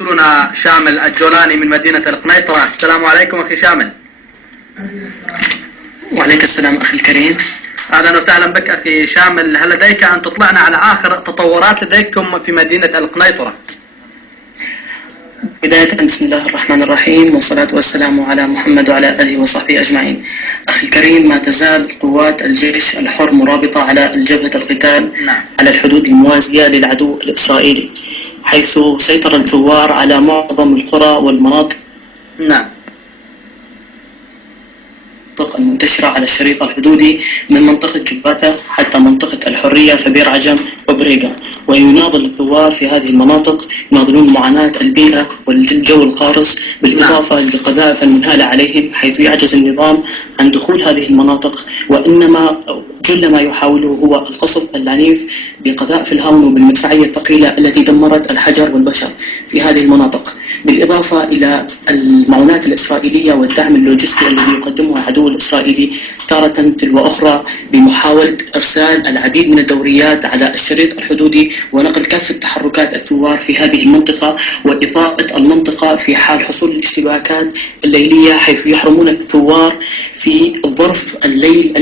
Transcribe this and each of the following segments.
مراسلنا شامل الجولاني من مدينة القنيطرة. السلام عليكم أخي شامل. وعليك السلام أخي الكريم. أهلا وسهلا بك أخي شامل. هل لديك أن تطلعنا على آخر تطورات لديكم في مدينة القنيطرة؟ بداية بسم الله الرحمن الرحيم، والصلاة والسلام على محمد وعلى آله وصحبه أجمعين. أخي الكريم، ما تزال قوات الجيش الحر مرابطة على جبهة القتال على الحدود الموازية للعدو الإسرائيلي، حيث سيطر الثوار على معظم القرى والمناطق المنتشرة على الشريط الحدودي من منطقة جباتا حتى منطقة الحرية في بير عجم وبريقة. ويناضل الثوار في هذه المناطق، يناضلون معاناة البيئة والجو القارس، بالإضافة للقذائف المنهالة عليهم، حيث يعجز النظام عن دخول هذه المناطق، وإنما جل ما يحاوله هو القصف العنيف بقذائف الهاون وبالمدفعية الثقيلة التي دمرت الحجر والبشر في هذه المناطق، بالإضافة إلى المعونات الإسرائيلية والدعم اللوجستي الذي يقدمه العدو الإسرائيلي تارة تلو أخرى، بمحاولة إرسال العديد من الدوريات على الشريط الحدودي ونقل كافة تحركات الثوار في هذه المنطقة، وإضاءة المنطقة في حال حصول الاشتباكات الليلية، حيث يحرمون الثوار في ظرف الليل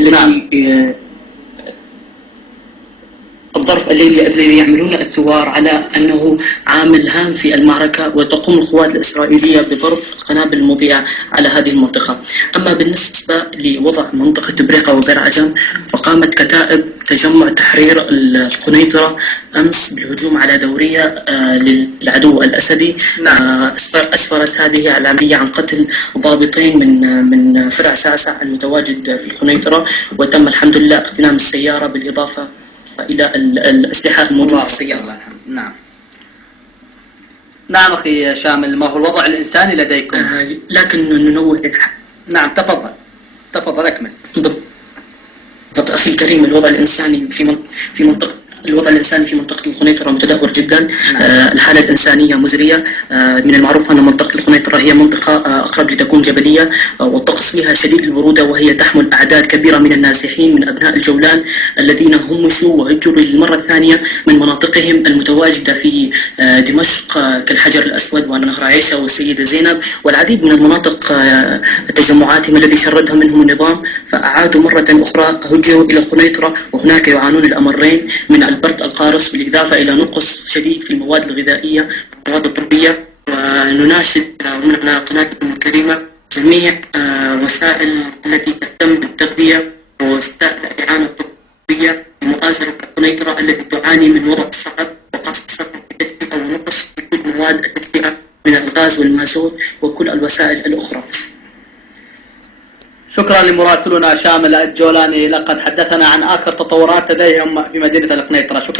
الذي يعملون الثوار على أنه عامل هام في المعركة، وتقوم القوات الإسرائيلية بضرب القنابل المضيئة على هذه المنطقة. أما بالنسبة لوضع منطقة بريقة وبير عجم، فقامت كتائب تجمع تحرير القنيطرة أمس بالهجوم على دورية للعدو الأسدي. أسفرت هذه العملية عن قتل ضابطين من فرع ساسع المتواجد في القنيطرة، وتم الحمد لله اغتنام السيارة بالإضافة إلى الأسلحة الموجودة في السيارة. نعم أخي شامل، ما هو الوضع الإنساني لديكم؟ لكن ننوه. نعم تفضل أكمل. بالضبط أخي الكريم، الوضع الإنساني في منطقة القنيطرة متدهور جدا. الحالة الإنسانية مزرية. من المعروف أن منطقة القنيطرة هي منطقة أقرب لتكون جبلية، والطقس فيها شديد البرودة، وهي تحمل أعداد كبيرة من النازحين من أبناء الجولان الذين همشوا وهجروا للمرة الثانية من مناطقهم المتواجدة في دمشق كالحجر الأسود ونهر عيشة والسيدة زينب والعديد من المناطق تجمعاتهم الذي شردها منهم النظام، فأعادوا مرة أخرى هجروا إلى القنيطرة، وهناك يعانون الأمرين من البرد القارس بالإضافة إلى نقص شديد في المواد الغذائية والمواد الطبية. ونناشد من قناتكم الكريمة جميع وسائل التي تهتم بالتغذية ووسائل الإعانة الطبية لمؤازرة القنيطرة التي تعاني من وضع صعب، وخاصة في التدفئة ونقص في كل مواد التدفئة من الغاز والمازوت وكل الوسائل الأخرى. شكرا لمراسلنا شامل الجولاني، لقد حدثنا عن آخر تطورات لديهم في مدينة القنيطرة. شكرا.